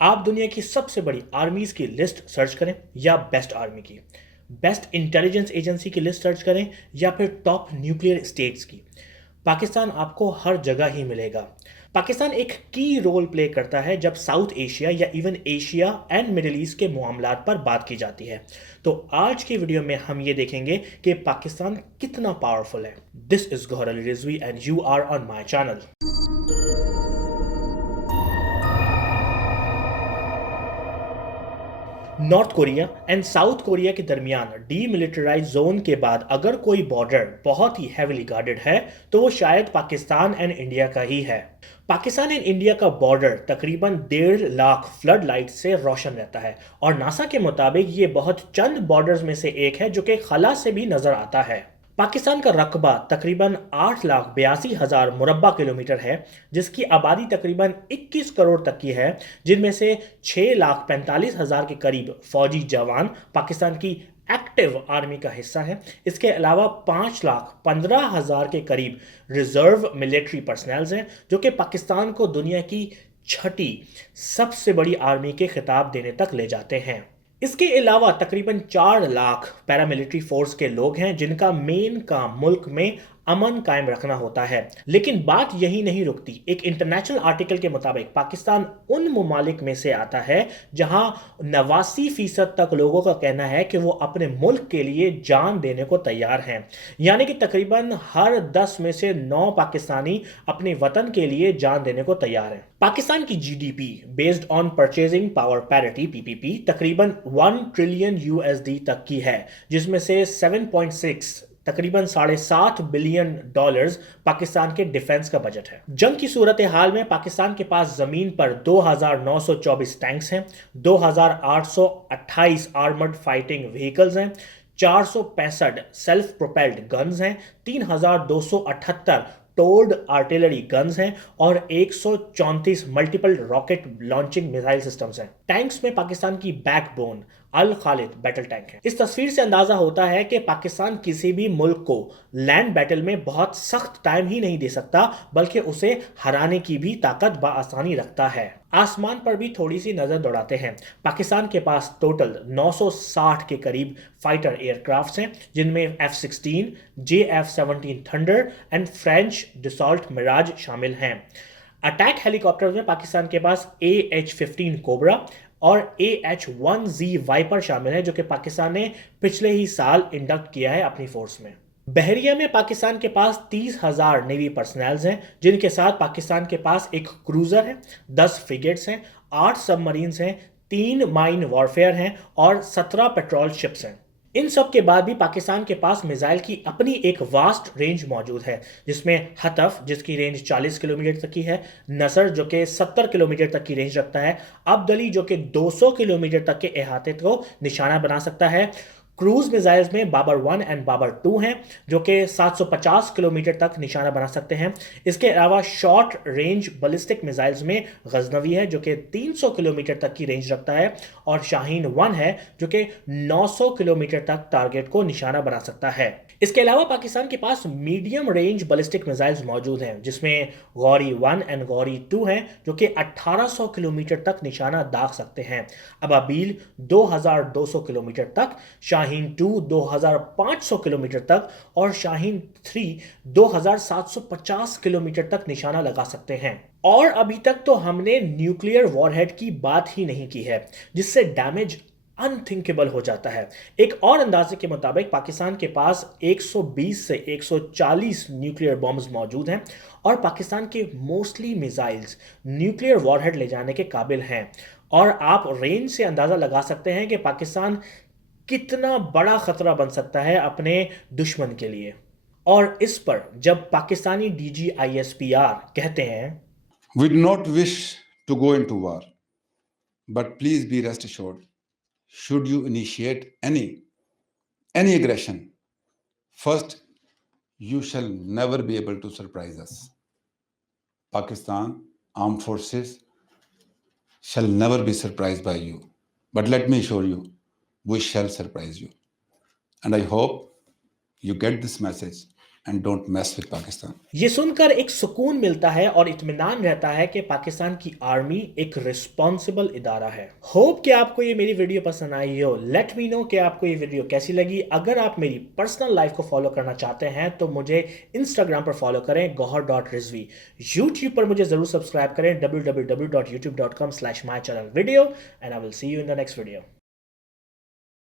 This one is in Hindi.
आप दुनिया की सबसे बड़ी आर्मीज की लिस्ट सर्च करें या बेस्ट आर्मी की, बेस्ट इंटेलिजेंस एजेंसी की लिस्ट सर्च करें या फिर टॉप न्यूक्लियर स्टेट्स की, पाकिस्तान आपको हर जगह ही मिलेगा। पाकिस्तान एक की रोल प्ले करता है जब साउथ एशिया या even Asia and middle east के मामलात पर बात की जाती है। तो आज की वीडियो में हम ये देखेंगे कि पाकिस्तान कितना पावरफुल है। This is Gauhar Ali Rizvi and you are on my channel. North Korea and South Korea के दरमियान डीमिलिटराइज जोन के बाद अगर कोई बॉर्डर बहुत ही हैविली गार्डेड है तो वो शायद पाकिस्तान एंड इंडिया का ही है। पाकिस्तान एंड इंडिया का बॉर्डर तकरीबन 1.5 लाख फ्लड लाइट से रोशन रहता है और नासा के मुताबिक ये बहुत चंद बॉर्डर्स में से एक है जो कि खला से भी नजर आता है। पाकिस्तान का रकबा तकरीबन 8,82,000 मुरब्बा किलोमीटर है, जिसकी आबादी तकरीबन 21 करोड़ तक की है, जिनमें से 6,45,000 के करीब फौजी जवान पाकिस्तान की एक्टिव आर्मी का हिस्सा है। इसके अलावा 5,15,000 के करीब रिजर्व मिलिट्री पर्सनल्स हैं जो कि पाकिस्तान को दुनिया की छठी सबसे बड़ी आर्मी के खिताब देने तक ले जाते हैं। इसके अलावा तकरीबन 4 लाख पैरामिलिट्री फोर्स के लोग हैं जिनका मेन काम मुल्क में अमन कायम रखना होता है। लेकिन बात यही नहीं रुकती। एक इंटरनेशनल आर्टिकल के मुताबिक पाकिस्तान उन ममालिक में से आता है जहां 89% तक लोगों का कहना है कि वो अपने मुल्क के लिए जान देने को तैयार हैं। यानी कि तकरीबन हर 10 में से 9 पाकिस्तानी अपने वतन के लिए जान देने को तैयार हैं। पाकिस्तान की GDP based on purchasing power parity PPP तकरीबन 1 ट्रिलियन यूएसडी तक की है, जिसमें से 7.6 तकरीबन $7.5 बिलियन पाकिस्तान के डिफेंस का बजट है। जंग की सूरत हाल में पाकिस्तान के पास जमीन पर 2,924 टैंक्स हैं, 2,828 आर्मर्ड फाइटिंग व्हीकल्स हैं, 465 सेल्फ प्रोपेल्ड गन्स हैं, 3,278 टोल्ड आर्टिलरी गन्स हैं और 134 multiple rocket launching missile systems हैं। टैंक्स में पाकिस्तान की बैकबोन अल खालिद बैटल टैंक है। इस तस्वीर से अंदाजा होता है कि पाकिस्तान किसी भी मुल्क को लैंड बैटल में बहुत सख्त टाइम ही नहीं दे सकता, बल्कि उसे हराने की भी ताकत बाआसानी रखता है। आसमान पर भी थोड़ी सी नजर दौड़ाते हैं। पाकिस्तान के पास टोटल 960 के करीब फाइटर एयरक्राफ्ट्स हैं, जिनमें F-16, JF-17 thunder and French Dassault Mirage शामिल हैं। अटैक हेलीकॉप्टर में पाकिस्तान के पास AH-15 कोबरा और AH-1Z वाइपर शामिल है, जो कि पाकिस्तान ने पिछले ही साल इंडक्ट किया है अपनी फोर्स में। बहरिया में पाकिस्तान के पास 30,000 नेवी पर्सनल्स हैं, जिनके साथ पाकिस्तान के पास एक क्रूजर है, 10 फ्रिगेट्स हैं, 8 सबमरीन्स हैं, 3 माइन वॉरफेयर हैं और 17 पेट्रोल शिप्स हैं। इन सब के बाद भी पाकिस्तान के पास मिसाइल की अपनी एक वास्ट रेंज मौजूद है, जिसमें हतफ जिसकी रेंज 40 किलोमीटर तक की है, नसर जो कि 70 किलोमीटर तक की रेंज रखता है, अब्दली जो कि 200 किलोमीटर तक के अहाते को निशाना बना सकता है। क्रूज मिसाइल्स में बाबर 1 एंड बाबर 2 हैं जो कि 750 किलोमीटर तक निशाना बना सकते हैं। इसके अलावा शॉर्ट रेंज बैलिस्टिक मिसाइल्स में गजनवी है जो कि 300 किलोमीटर तक की रेंज रखता है और शाहीन 1 है जो कि 900 किलोमीटर तक टारगेट को निशाना बना सकता है। इसके अलावा पाकिस्तान के पास मीडियम रेंज बैलिस्टिक मिसाइल्स मौजूद हैं, जिसमें गौरी 1 एंड गौरी 2 हैं जो कि 1800 किलोमीटर तक निशाना दाग सकते हैं। अबाबील 2200 किलोमीटर तक, शाहीन 2 2500 किलोमीटर तक और शाहीन 3 2750 किलोमीटर तक निशाना लगा सकते हैं। और अभी तक तो हमने न्यूक्लियर वॉरहेड की बात ही नहीं की है, जिससे डैमेज अनथिंकेबल हो जाता है। एक और अंदाजे के मुताबिक पाकिस्तान के पास 120 से 140 न्यूक्लियर बॉम्ब्स मौजूद हैं और पाकिस्तान के मोस्टली मिसाइल्स न्यूक्लियर वॉरहेड ले जाने के काबिल हैं। और आप रेंज से अंदाजा लगा सकते हैं कि पाकिस्तान कितना बड़ा खतरा बन सकता है अपने दुश्मन के लिए। और इस पर जब पाकिस्तानी DGISPR कहते हैं, We do not wish to go into war, but please be rest assured, should you initiate any aggression, first, you shall never be able to surprise us. Pakistan Armed Forces shall never be surprised by you. But let me assure you, we shall surprise you. And I hope you get this message and don't mess with Pakistan. ये सुनकर एक सुकून मिलता है और इत्मीनान रहता है कि पाकिस्तान की आर्मी एक रिस्पॉन्सिबल इदारा है। होप कि आपको ये मेरी वीडियो पसंद आई हो। लेट मी नो कि आपको ये वीडियो कैसी लगी। अगर आप मेरी पर्सनल लाइफ को फॉलो करना चाहते हैं तो मुझे इंस्टाग्राम पर फॉलो करें gohar.rizvi। यूट्यूब पर मुझे जरूर सब्सक्राइब करें www.youtube.com/mychannelvideo and I will see you in the next video।